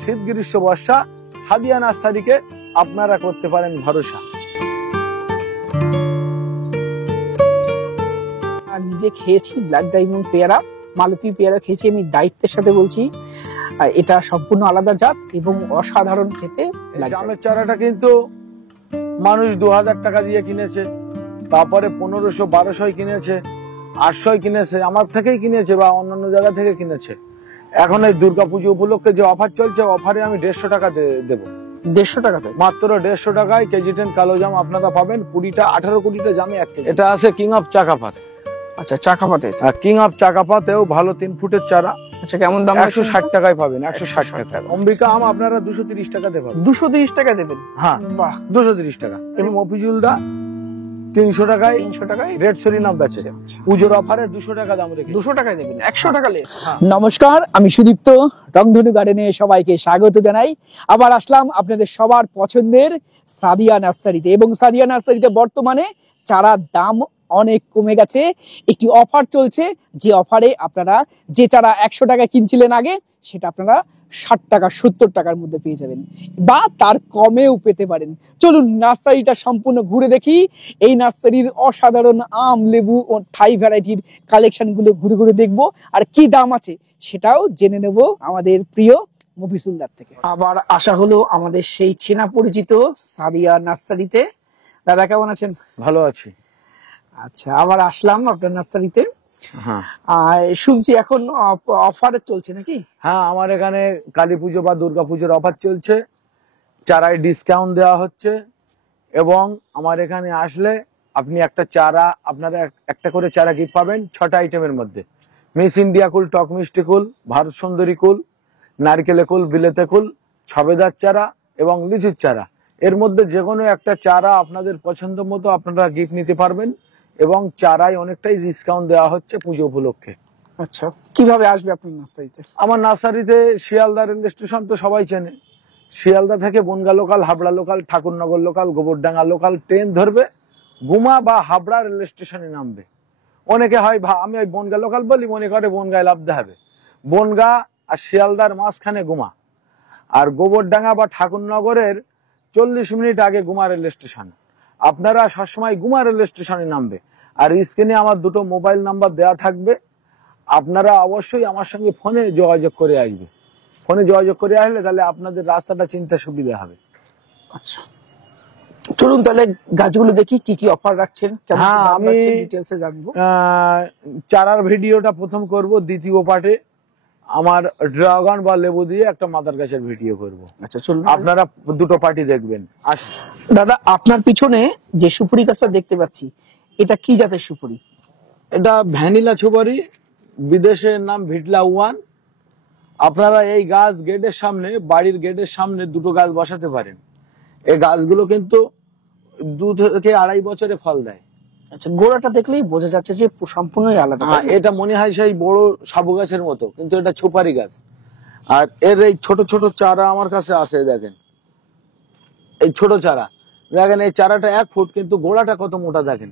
শীত গ্রীষ্ম বর্ষা সাদিয়া নার্সারিকে আপনারা করতে পারেন ভরসা। নিজে খেয়েছি ব্ল্যাক ডায়মন্ড পেয়ারা, মালতী পেয়ারা খেয়েছি, আমি দায়িত্বের সাথে বলছি এটা সম্পূর্ণ আলাদা জাত এবং অসাধারণ খেতে। জামের চারাটা কিন্তু মানুষ 2000 টাকা দিয়ে কিনেছে, তারপরে 1500-1200 কিনেছে, 800 কিনেছে, আমার থেকেই কিনেছে বা অন্যান্য জায়গা থেকে কিনেছে। এখন এই দুর্গাপুজো উপলক্ষে যে অফার চলছে, অফারে আমি 150 টাকা দেবো। 150 টাকাতে মাত্র 150 টাকায় কেজি 10 কালো জাম আপনারা পাবেন। 18 কোটিটা জামে 1 কেজি। এটা আছে কিং অফ চাকাপাত। আচ্ছা, চাকাপাতে। কিং অফ চাকাপাতেও ভালো 3 ফুটের চারা। আচ্ছা, কেমন দাম? 160 টাকায় পাবেন। 160 টাকা। অম্বিকা আম আপনারা 230 টাকা দেবেন। 230 টাকা দেবেন? হ্যাঁ, বাহ, 230 টাকা। এবং মফিজুল দা 300 টাকায়, 300 টাকায় রেড সরিনাম বেচে। পুজোর অফারে 200 টাকা দাম রেখে 200 টাকায় দেবেন, 100 টাকা লেস। নমস্কার, আমি সুদীপ্ত। রংধনু গার্ডেনে সবাইকে স্বাগত জানাই। আবার আসলাম আপনাদের সবার পছন্দের সাদিয়া নার্সারিতে, এবং সাদিয়া নার্সারিতে বর্তমানে চারার দাম অনেক কমে গেছে। একটি অফার চলছে, যে অফারে আপনারা যে চারা 100 টাকা কিনছিলেন আগে, সেটা আপনারা 60 টাকা 70 টাকার মধ্যে পেয়ে যাবেন, বা তার কমেও পেতে পারেন। চলুন নার্সারিটা সম্পূর্ণ ঘুরে দেখি। এই নার্সারির অসাধারণ আম, লেবু ও থাই ভ্যারাইটির কালেকশনগুলো ঘুরে ঘুরে দেখবো, আর কি দাম আছে সেটাও জেনে নেব আমাদের প্রিয় মফিজুলদার থেকে। আবার আসা হলো আমাদের সেই চেনা পরিচিত সাদিয়া নার্সারিতে। দাদা কেমন আছেন? ভালো আছি। আচ্ছা, আবার আসলাম আপনার নার্সারিতে। হ্যাঁ, শুনছি এখন অফারে চলছে নাকি? হ্যাঁ, আমার এখানে কালী পুজো বা দুর্গা পুজোর অফার চলছে, চারায় ডিসকাউন্ট দেওয়া হচ্ছে। এবং আমার এখানে আসলে আপনি একটা চারা, আপনারা একটা করে চারা গিফট পাবেন 6টা আইটেমের মধ্যে। মিস ইন্ডিয়া কুল, টক মিষ্টি কুল, ভারত সুন্দরী কুল, নারকেলে কুল, বিলেতে কুল, ছবেদার চারা এবং লিচুর চারা। এর মধ্যে যে কোনো একটা চারা আপনাদের পছন্দ মতো আপনারা গিফট নিতে পারবেন, এবং চারায় অনেকটাই ডিসকাউন্ট দেওয়া হচ্ছে পুজো উপলক্ষে। আচ্ছা, কিভাবে আসবে আপনার নার্সারিতে? আমার নার্সারিতে শিয়ালদা রেল স্টেশন তো সবাই চেনে। শিয়ালদা থেকে Bangaon local, Habra local, Thakurnagar local, Gobardanga local train ধরবে, গুমা বা হাবড়া রেল স্টেশনে নামবে। অনেকে হয় আমি ওই বনগা লোকাল বলি, মনে করে বনগায় লাভতে হবে। বনগা আর শিয়ালদার মাঝখানে গুমা, আর গোবরডাঙ্গা বা ঠাকুরনগরের 40 মিনিট আগে গুমা রেল স্টেশন। আপনারা সবসময় গুমা রেল স্টেশনে নামবে। আর স্ক্রিনে আমার 2টো মোবাইল নাম্বার দেওয়া থাকবে, আপনারা অবশ্যই আমার সঙ্গে ফোনে যোগাযোগ করে আসবে। ফোনে যোগাযোগ করে আসলে তাহলে আপনাদের রাস্তাটা চিনতে সুবিধা হবে। আচ্ছা, চলুন তাহলে গাছগুলো দেখি কি কি অফার রাখছেন। হ্যাঁ, আমি ডিটেইলসে জানবো। চারার ভিডিওটা প্রথম করব, দ্বিতীয় পার্টে আমার ড্রাগন বা লেবু দিয়ে একটা মাদার গাছের ভিডিও করব। আচ্ছা, চলুন, আপনারা 2টো পার্টি দেখবেন। আসুন দাদা, আপনার পিছনে যে সুপুরি গাছটা দেখতে পাচ্ছি, এটা কি জাতের সুপুরি? এটা ভ্যানিলা সুপারি, বিদেশের নাম ভিটলা 1। আপনারা এই গাছ গেটের সামনে, বাড়ির গেটের সামনে 2টো গাছ বসাতে পারেন। এই গাছগুলো কিন্তু 2 থেকে 2.5 বছরে ফল দেয়। আচ্ছা, গোড়াটা দেখলেই বোঝা যাচ্ছে যে সম্পূর্ণই আলাদা। এটা মনে হয় সেই বড় সাবু গাছের মতো, কিন্তু এটা সুপারি গাছ। আর এর এই ছোট ছোট চারা আমার কাছে আছে, দেখেন এই ছোট চারা। দেখেন এই চারাটা 1 ফুট, কিন্তু গোড়াটা কত মোটা দেখেন।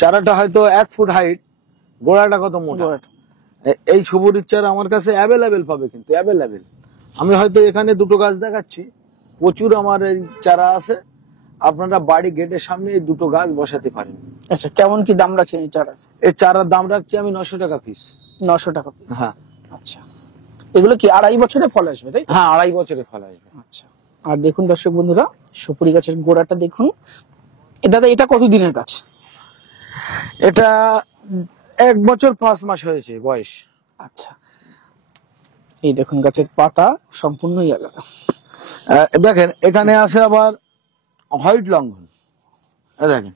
চারাটা হয়তো 1 ফুট হাইট, গোড়াটা কত মোটা। এই সুপুরির চারা আমার কাছে অ্যাভেলেবেল পাবে, কিন্তু অ্যাভেলেবেল। আমি হয়তো এখানে 2টো গাছ দেখাচ্ছি, প্রচুর আমার এই চারা আছে। আপনারা বাড়ি গেটের সামনে এই 2টো গাছ বসাতে পারেন। আচ্ছা, কেমন কি দাম রাখছেন এই চারা? এই চারার দাম রাখছি আমি 900 টাকা পিস। 900 টাকা পিস? হ্যাঁ। আচ্ছা, এগুলো কি 2.5 বছরে ফল আসবে, তাই? হ্যাঁ, 2.5 বছরে ফল আসবে। আচ্ছা, আর দেখুন দর্শক বন্ধুরা, সুপুরি গাছের গোড়াটা দেখুন। দাদা, এটা কত দিনের গাছ? এটা 1 বছর 5 মাস হয়েছে বয়স। আচ্ছা, এই দেখুন গাছের পাতা সম্পূর্ণই আলাদা। দেখেন এখানে আছে আবার হোয়াইট লঙ্ঘন। দেখেন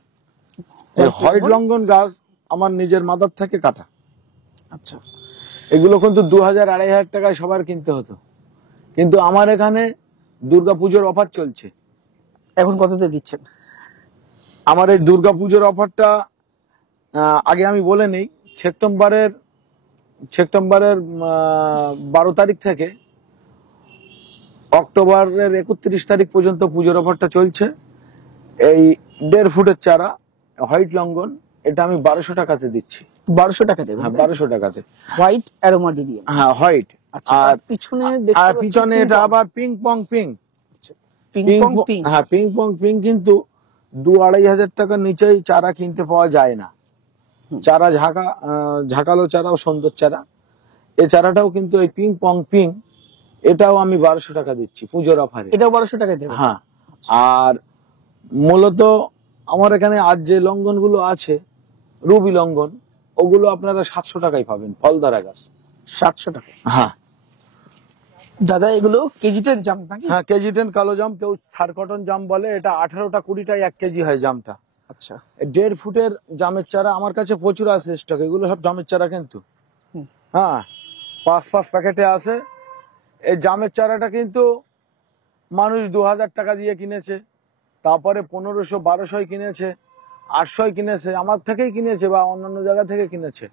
এই হোয়াইট লঙ্ঘন গাছ আমার নিজের মাদার থেকে কাটা। আচ্ছা, এগুলো কিন্তু 2000-2500 টাকায় সবার কিনতে হতো, কিন্তু আমার এখানে দুর্গাপুজোর অফার চলছে। এখন কততে দিচ্ছেন? আমার এই দুর্গাপুজোর অফারটা আগে আমি বলে নিই। সেপ্টেম্বরের 12 তারিখ থেকে অক্টোবরের 31 তারিখ পর্যন্ত পুজোর অফারটা চলছে। এই 1.5 ফুটের চারা হোয়াইট লঙ্ঘন, এটা আমি 1200 টাকাতে দিচ্ছি। 1200 টাকা দেবেন? হ্যাঁ 1200 টাকাতে। হোয়াইট অ্যারোমা ডিডিয়াম। হ্যাঁ হোয়াইট। আচ্ছা, আর পিছনে আর পিছনে এটা আবার ping pong ping. Ping pong ping. হ্যাঁ পিং পং পিং কিন্তু 2-2.5 হাজার টাকার নিচেই চারা কিনতে পাওয়া যায় না। চারা ঝাঁকালো চারাও সুন্দর চারা। এই চারাটাও কিন্তু এই পিং পং পিং এটাও আমি 1200 টাকা দিচ্ছি পুজোর অফারে। এটাও 1200 টাকা দেবেন? হ্যাঁ। আর মূলত আমার এখানে আজ যে লঙ্ঘন গুলো আছে রুবি লঙ্ঘন, ওগুলো আপনারা 700 টাকায় পাবেন, ফলদারা গাছ। 700 টাকা? হ্যাঁ। দাদা এগুলো কেজি 10 জাম নাকি? হ্যাঁ কেজি 10 কালো জাম, কেউ সারকটন জাম বলে। এটা 18টা 20টায় 1 কেজি হয় জামটা। আচ্ছা। 1.5 ফুটের জামের চারা আমার কাছে প্রচুর আছে স্টক। এগুলো সব জামের চারা কিন্তু। হ্যাঁ 5 প্যাকেটে আছে। এই জামের চারাটা কিন্তু মানুষ 2000 টাকা দিয়ে কিনেছে, তারপরে 1500-1200 কিনেছে, 800 কিনেছে, আমার থেকেই কিনেছে বা অন্যান্য জায়গা থেকে কিনেছে।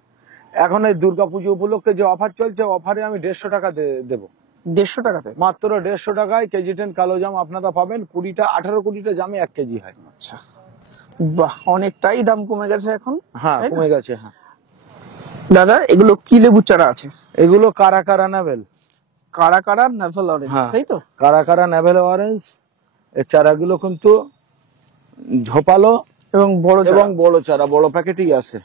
এখন এই দুর্গাপুজো উপলক্ষে যে অফার চলছে, অফারে আমি 150 টাকা দেবো। 150 টাকাতে? মাত্র 150 টাকায় কেজি 10 কালো জাম আপনারা পাবেন। 18-20টা জামে 1 কেজি হয়। আচ্ছা, বাহ, অনেকটাই দাম কমে গেছে এখন। হ্যাঁ কমে গেছে। হ্যাঁ দাদা এগুলো কি লেবু চারা আছে? এগুলো কারা নেভেল। কারা নেভেল অরেঞ্জ, তাই তো? কারা নেভেল অরেঞ্জ। এই চারাগুলো কিন্তু ঝোপালো এবং বড় চারা, বড় প্যাকেটই আছে।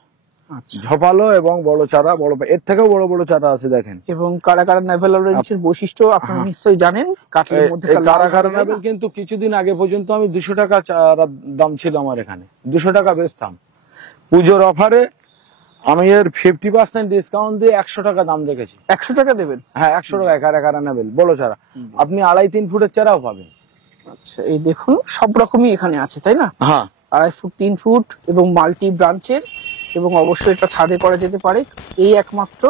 আচ্ছা, ঝোপালো এবং বড় চারা, এর থেকেও বড় বড় চারা আছে দেখেন। এবং কারা নেভেল অরেঞ্জের বৈশিষ্ট্য আপনারা নিশ্চয়ই জানেন। কাটলের মধ্যে কারা নেভেল কিন্তু কিছুদিন আগে পর্যন্ত আমি 200 টাকা চারা দাম ছিল আমার এখানে, 200 টাকা বেচতাম। পুজোর অফারে আমি এর 50% ডিসকাউন্ট দিয়ে 100 টাকা দাম রেখেছি। 100 টাকা দেবেন? হ্যাঁ 100 টাকায় কারা নেভেল বড় চারা। আপনি 2.5-3 ফুটের চারাও পাবেন। আচ্ছা, এই দেখুন সব রকমই এখানে আছে, তাই না? হ্যাঁ 2.5 ফুট 3 ফুট এবং মাল্টি ব্রাঞ্চের, এবং অবশ্যই এটা ছাদে করা যেতে পারে। এই একমাত্র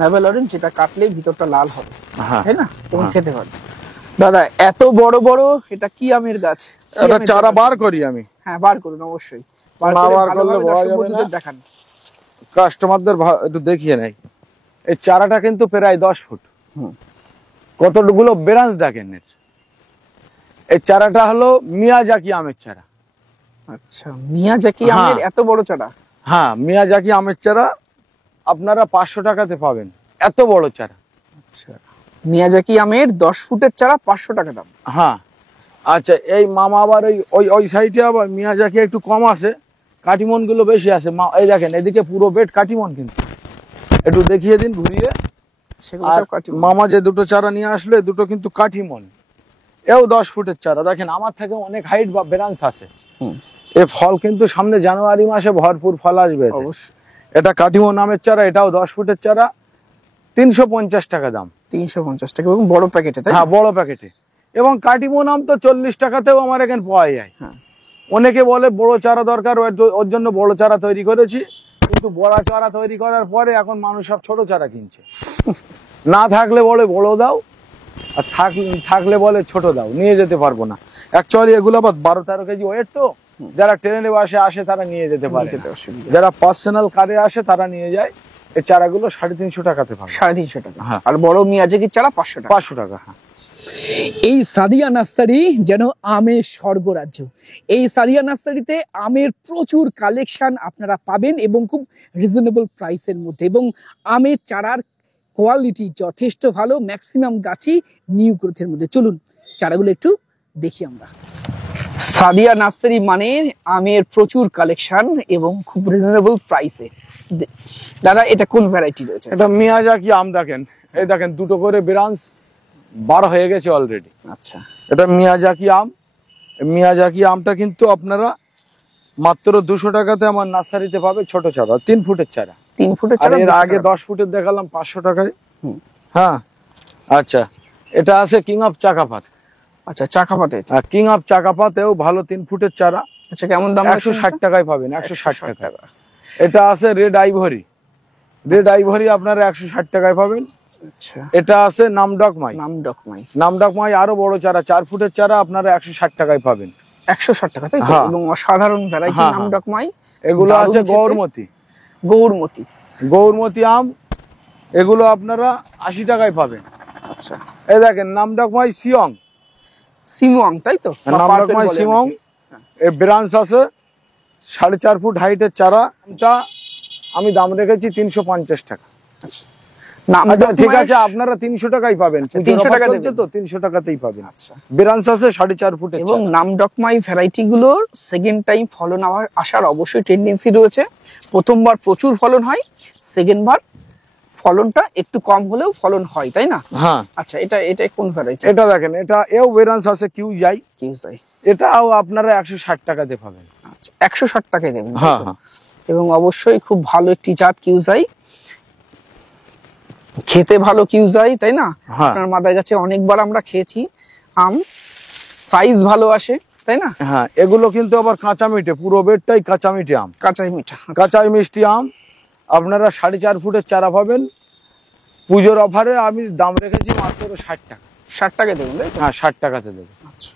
নেভেল অরেঞ্জ যেটা কাটলে ভিতরটা লাল হবে, তাই না? এবং খেতে পারবে। দাদা এত বড় বড় এটা কি আমের গাছ? এটা চারা বার করি আমি। হ্যাঁ বার করুন, অবশ্যই বার করলে দেখান, কাস্টমারদের একটু দেখিয়ে নেই। এই চারাটা কিন্তু প্রায় 10 ফুট। কতগুলো ব্রাঞ্চ দেখেন এর। এই চারাটা হলো মিয়াজাকি আমের চারা। আচ্ছা, মিয়াজাকি আমের এত বড় চারা? হ্যাঁ মিয়াজাকি আমের চারা আপনারা 500 টাকাতে পাবেন, এত বড় চারা। আচ্ছা, মিয়াজাকি আমের 10 ফুটের চারা 500 টাকা দাম। হ্যাঁ আচ্ছা, এই মামা আবার ওই সাইডে আবার মিয়াজাকি একটু কম আছে, কাটিমন গুলো বেশি আছে। এই দেখেন এদিকে পুরো বেড কাটিমন, কিন্তু একটু দেখিয়ে দিন ঘুরিয়ে। মামা যে দুটো চারা নিয়ে আসলে দুটো কিন্তু কাঠিমন, এও 10 ফুটের চারা। দেখেন আমার থেকে অনেক হাইট বা ব্রাঞ্চ আছে। এ ফল কিন্তু সামনে জানুয়ারি মাসে ভরপুর ফল আসবে। এটা কাঠিমন নামের চারা, এটাও 10 ফুটের চারা, 350 টাকা দাম। 350 টাকা এবং বড় প্যাকেটে? হ্যাঁ বড় প্যাকেটে। এবং কাঠিমন আম তো 40 টাকাতেও আমার এখানে পাওয়া যায়। অনেকে বলে বড় চারা দরকার, ওর জন্য বড় চারা তৈরি করেছি, কিন্তু বড় চারা তৈরি করার পরে এখন মানুষ সব ছোট চারা কিনছে। না থাকলে বলে বড় দাও, আর থাকলে বলে ছোট দাও, নিয়ে যেতে পারবো না। অ্যাকচুয়ালি এগুলো আবার 12-13 কেজি ওয়েট, তো যারা ট্রেনে বাসে আসে তারা নিয়ে যেতে পারে, যারা পার্সোনাল কারে আসে তারা নিয়ে যায়। এই চারাগুলো 350 টাকাতে পাবে। 350 টাকা? আর বড় মিয়াজাকির চারা 500 টাকা? 500 টাকা। হ্যাঁ, এই সাদিয়া নার্সারি যেন আমের স্বর্গরাজ্য। এই সাদিয়া নার্সারিতে আমের প্রচুর কালেকশন আপনারা পাবেন এবং খুব রিজনেবল প্রাইসের মধ্যে, এবং আমের চারার কোয়ালিটি যথেষ্ট ভালো, ম্যাক্সিমাম গাছই নিউ গ্রোথের মধ্যে। চলুন চারাগুলো একটু দেখি আমরা। সাদিয়া নার্সারি মানে আমের প্রচুর কালেকশন এবং খুব রিজনেবল প্রাইসে। দাদা এটা কোন ভ্যারাইটি রয়েছে? এটা মিয়াজাকি আম। দেখেন এই দেখেন দুটো করে ব্রাঞ্চ 12 হয়ে গেছে অলরেডি। আচ্ছা, এটা মিয়াজাকি আম। মিয়াজাকি আমটা কিন্তু আপনারা মাত্র 200 টাকাতে আমার নার্সারিতে পাবে, ছোট চারা, 3 ফুটের চারা। 3 ফুটের চারা? এর আগে 10 ফুটের দেখালাম 500 টাকায়। হ্যাঁ আচ্ছা, এটা আছে কিং অফ চাকাপাত। আচ্ছা, চাকাপাতে? কিং অফ চাকাপাতেও ভালো 3 ফুটের চারা। আচ্ছা, কেমন দাম? 160 টাকায় পাবেন, 160 টাকা। এটা আছে রেড আইভরি। রেড আইভরি আপনারা 160 টাকায় পাবেন। আচ্ছা, এটা আছে নামডকমাই। নামডকমাই আরো বড় চারা, 4 ফুটের চারা আপনারা 160 টাকায় পাবেন। 160 টাকা, তাই তো? এবং অসাধারণ ভ্যারাইটি নামডকমাই। এগুলো আছে গৌরমতি আম, এগুলো আপনারা 80 টাকায় পাবেন। আচ্ছা, এই দেখেন নামডকমাই সিমং, তাই তো? নামডকমাই সিমং, এই ব্রাঞ্চ আছে 4.5 ফুট হাইটের চারাটা আমি দাম রেখেছি 350 টাকা। নাম আচ্ছা ঠিক ডকুমেন্ট- আছে, আপনারা 300 টাকাই পাবেন, 300 টাকা চলছে দেবেন। তো 300 টাকাতেই পাবেন। আচ্ছা। ব্রাঞ্চ আছে 4.5 ফুটের এবং চারা। নামডকমাই ভ্যারাইটি গুলোর সেকেন্ড টাইম ফলন আসার অবশ্যই টেন্ডেন্সি রয়েছে। প্রথমবার প্রচুর ফলন হয়, সেকেন্ড বার ফলনটা একটু কম হলেও ফলন হয়, তাই না? হ্যাঁ, আচ্ছা, এটা এটা কোন ভ্যারাইটি? এটা দেখেন, এটা এও ব্রাঞ্চ আছে কিউ যাই, কিউসাই। এটাও আপনারা 160 টাকাতে পাবেন। আচ্ছা, 160 টাকায় দেবেন, তাই হ্যাঁ তো? হ্যাঁ, এবং অবশ্যই খুব ভালো একটি জাত কিউসাই, খেতে ভালো কিউসাই, তাই না? হ্যাঁ। আপনার মাদার কাছে অনেকবার আমরা খেয়েছি আম, সাইজ ভালো আসে, তাই না? হ্যাঁ, এগুলো কিন্তু আবার কাঁচা মিঠে, পুরো বেডটাই কাঁচা মিঠে আম, কাঁচাই মিঠা। কাঁচাই মিষ্টি আম। আপনারা 4.5 ফুটের চারা পাবেন। পুজোর অফারে আমি দাম রেখেছি মাত্র 60 টাকা। 60 টাকায় দেবেন, তাই তো? হ্যাঁ, 60 টাকাতে দেবো। আচ্ছা,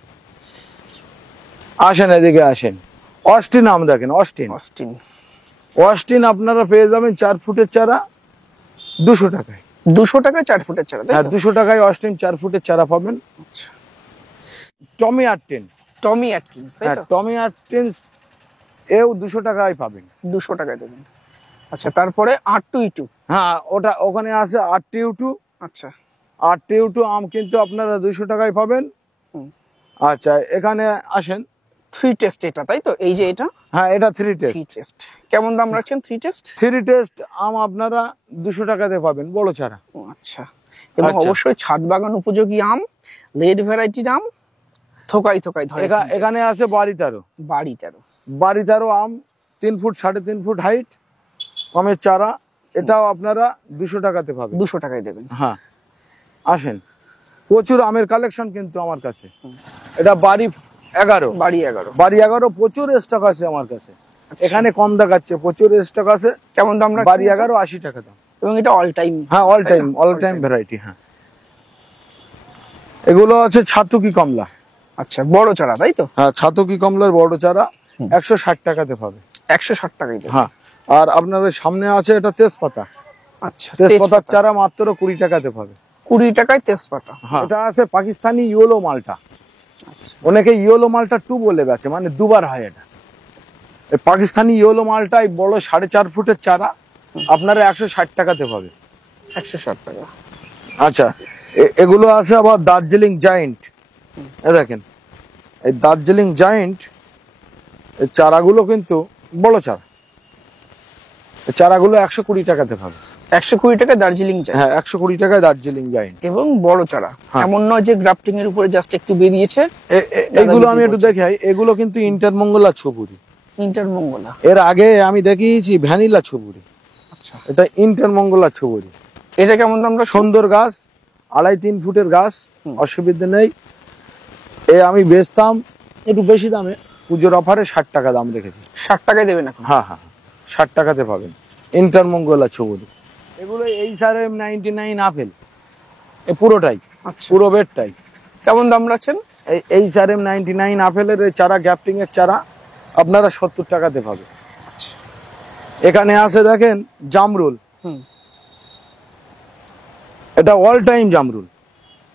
আসেন এদিকে আসেন, অস্টিন আম দেখেন, অস্টিন। অস্টিন। অস্টিন আপনারা পেয়ে যাবেন 4 ফুটের চারা 200 টাকায়। 200 টাকায় 4 ফুটের চারা, তাই হ্যাঁ, তো? 200 টাকায় অস্টিন 4 ফুটের চারা পাবেন। আচ্ছা। টমি আর্টেন, টমি অ্যাটকিন্স, তাই হ্যাঁ তো? টমি আর্টেন্স এও 200 টাকায় পাবেন। 200 টাকায় দেবেন। আচ্ছা, তারপরে R2E2। হ্যাঁ, ওটা ওখানে আছে R2U2। আচ্ছা, R2U2 আম কিন্তু আপনারা 200 টাকায় পাবেন। হুম। আচ্ছা, এখানে আসেন। 3 টেস্ট এটা, তাই তো? এই যে এটা হ্যাঁ, এটা 3 টেস্ট। 3 টেস্ট কেমন দাম রাখছেন 3 টেস্ট? 3 টেস্ট আম আপনারা 200 টাকাতে পাবেন, বড় চারা। আচ্ছা। এবং আচ্ছা। অবশ্যই ছাদ বাগান উপযোগী আম, লেড ভ্যারাইটির আম, থোকাই থোকাই ধরে। এখানে আছে বাড়িতারও। বাড়িতেও আম 3 ফুট 3.5 ফুট হাইট, আমের চারা, এটাও আপনারা 200 টাকাতে পাবেন। 200 টাকায় দেবেন। হ্যাঁ, আসেন, প্রচুর আমের কালেকশন কিন্তু আমার কাছে। এটা বাড়ি 11, বাড়ি 11। প্রচুর স্টক আছে আমার কাছে। এখানে কম দেখাচ্ছে, প্রচুর স্টক আছে। কেমন দাম রাখছেন? বাড়ি 11 80 টাকা দাম। এবং এটা অল টাইম। হ্যাঁ, অল টাইম ভ্যারাইটি। হ্যাঁ, এগুলো আছে ছাতুকি কমলা। আচ্ছা, বড় চারা, তাই তো? হ্যাঁ, ছাতুকি কমলার বড় চারা 160 টাকাতে পাবে। 160 টাকায় দেবেন। হ্যাঁ, আর আপনার ওই সামনে আছে এটা তেজপাতা। আচ্ছা, তেজপাতার চারা মাত্র 20 টাকাতে পাবে। 20 টাকায় তেজপাতা। হ্যাঁ, এটা আছে পাকিস্তানি ইয়েলো মালটা। অনেকে ইয়েলো মালটা 2 বলে বেচে, মানে দুবার হয় এটা। এই পাকিস্তানি ইয়েলো মালটাই বড় 4.5 ফুটের চারা আপনারা 160 টাকাতে পাবে। 160 টাকা। আচ্ছা, এগুলো আছে আবার দার্জিলিং জায়েন্ট। এ দেখেন, এই দার্জিলিং জায়েন্ট এই চারাগুলো কিন্তু বড় চারা। এই চারাগুলো 120 টাকাতে পাবে। 120 টাকায় দার্জিলিং চারা। হ্যাঁ, 120 টাকায় দার্জিলিং জায়েন্ট। এবং বড় চারা, হ্যাঁ। এমন নয় যে গ্রাফটিং এর উপরে জাস্ট একটু বেরিয়েছে। এগুলো আমি একটু দেখাই, এগুলো কিন্তু ইন্টারমঙ্গলা ছবুরি। ইন্টারমঙ্গলা। এর আগে আমি দেখিয়েছি ভ্যানিলা ছবুরি, আচ্ছা, এটা ইন্টারমঙ্গলা ছবুরি। এটা কেমন দাম রাখছেন? সুন্দর গাছ, 2.5-3 ফুটের গাছ, অসুবিধা নেই। আমি বেচতাম একটু বেশি দামে, পুজোর অফারে 60 টাকা দাম রেখেছি। 60 টাকায় দেবেন এখন? হ্যাঁ হ্যাঁ, 60 টাকাতে পাবেন ইন্টারমঙ্গলা ছবুরি। এগুলো HRM 99 আপেল, এই পুরোটাই, আচ্ছা, পুরো বেডটাই। কেমন দাম রাখছেন? এই HRM 99 আপেলের এই চারা, গ্যাপটিং এর চারা আপনারা 70 টাকাতে পাবেন। এখানে আছে দেখেন জামরুল, হুম, এটা অল টাইম জামরুল।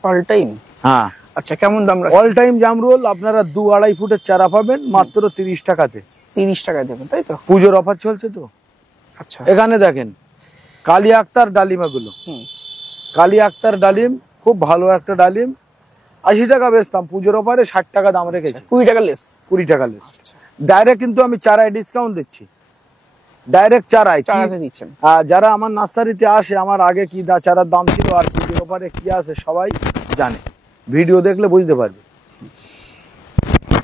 All time. হ্যাঁ, আচ্ছা, কেমন দাম রাখছেন? অল টাইম জামরুল আপনারা 2-2.5 ফুটের চারা পাবেন মাত্র 30 টাকাতে। 30 টাকায় দেবেন, তাই তো? পুজোর অফার চলছে তো। আচ্ছা, এখানে দেখেন কালী আক্তার ডালিম, এগুলো হুম, কালী আক্তার ডালিম, খুব ভালো একটা ডালিম। 80 টাকা বেচতাম, পুজোর অফারে 60 টাকা দাম রেখেছি। 20 টাকা লেস। 20 টাকা লেস। আচ্ছা, ডাইরেক্ট কিন্তু আমি চারায় ডিসকাউন্ট দিচ্ছি, ডাইরেক্ট চারায়। চারাতে দিচ্ছেন। যারা আমার নার্সারিতে আসে, আমার আগে কি চারার দাম ছিল আর পুজোর অফারে কি আছে সবাই জানে, ভিডিও দেখলে বুঝতে পারবে।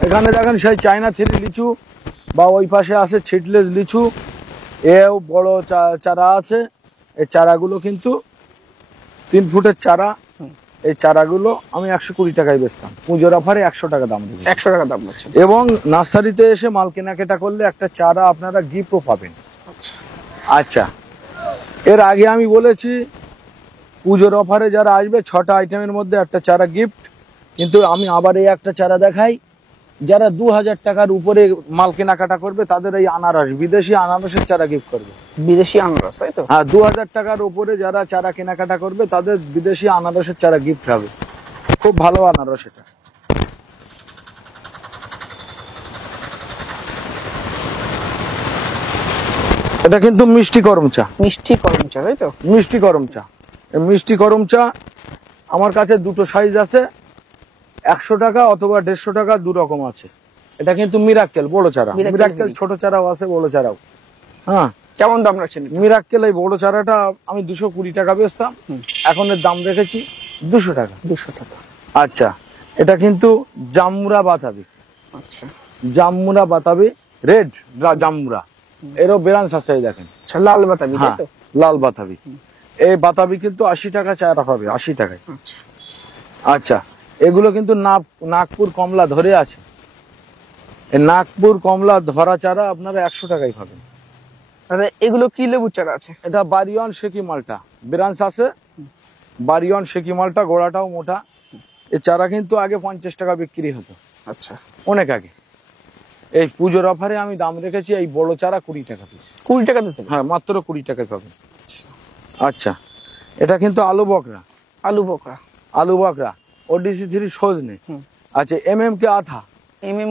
এখানে দেখেন সেই চায়না 3 লিচু, বা ওই পাশে আছে ছিটলেস লিচু, এও বড় চারা আছে। এই চারাগুলো কিন্তু 3 ফুটের চারা। এই চারাগুলো আমি 120 টাকায় বেচতাম, পুজোর অফারে 100 টাকা দাম দিই। 100 টাকা দাম রাখছেন। এবং নার্সারিতে এসে মাল কেনাকাটা করলে একটা চারা আপনারা গিফটও পাবেন। আচ্ছা, আচ্ছা, এর আগে আমি বলেছি পুজোর অফারে যারা আসবে 6টা আইটেমের মধ্যে একটা চারা গিফট। কিন্তু আমি আবার এই একটা চারা দেখাই, যারা 2000 টাকার উপরে মাল কেনাকাটা করবে তাদের এই আনারস, বিদেশি আনারসের চারা গিফট করবে। বিদেশি আনারস, তাই তো? হ্যাঁ, 2000 টাকার উপরে যারা চারা কেনাকাটা করবে তাদের বিদেশি আনারসের চারা গিফট হবে। খুব ভালো আনারস এটা। এটা কিন্তু মিষ্টি করম চা, মিষ্টি করম চা, তাই তো? মিষ্টি করম চা। এই মিষ্টি করম চা আমার কাছে দুটো সাইজ আছে, 100 টাকা অথবা 150 টাকা, দু রকম আছে। এটা কিন্তু মিরাক্কেল বড় চারা, মিরাক্কেল মিরাক্কেল ছোট চারাও আছে, বড় চারাও। হ্যাঁ, কেমন দাম রাখছেন? মিরাক্কেল এই বড় চারাটা আমি 220 টাকা বেচতাম, এখন এর দাম রেখেছি 200 টাকা। 200 টাকা। আচ্ছা, এটা কিন্তু জামুরা বাতাবি, আচ্ছা, জামুরা বাতাবি রেড জামুরা, এরও ব্রাঞ্চ আছে, এই দেখেন। আচ্ছা, লাল বাতাবি, তাই হ্যাঁ, তো? লাল বাতাবি। এই বাতাবি কিন্তু 80 টাকা চারা পাবে, 80 টাকায়। আচ্ছা, আচ্ছা, এগুলো কিন্তু নাগপুর কমলা ধরে আছে। এই নাগপুর কমলা ধরা চারা আপনারা 100 টাকায় পাবেন। আরে এগুলো কি লেবু চারা আছে? এটা বারিয়ন শেকি মালটা ব্রাঞ্চ আছে, বারিয়ন শেকি মালটা, গোড়াটাও মোটা। এই চারা কিন্তু আগে 50 টাকা বিক্রি হতো, আচ্ছা, অনেক আগে। এই পুজোর অফারে আমি দাম রেখেছি এই বড় চারা 20 টাকা পিস। 20 টাকা দিতে? হ্যাঁ, মাত্র 20 টাকায় পাবেন। আচ্ছা, এটা কিন্তু আলু বকরা, আলু বকরা, আলু বকরা ওডিসি 3 সজনে। আচ্ছা, কে আথা,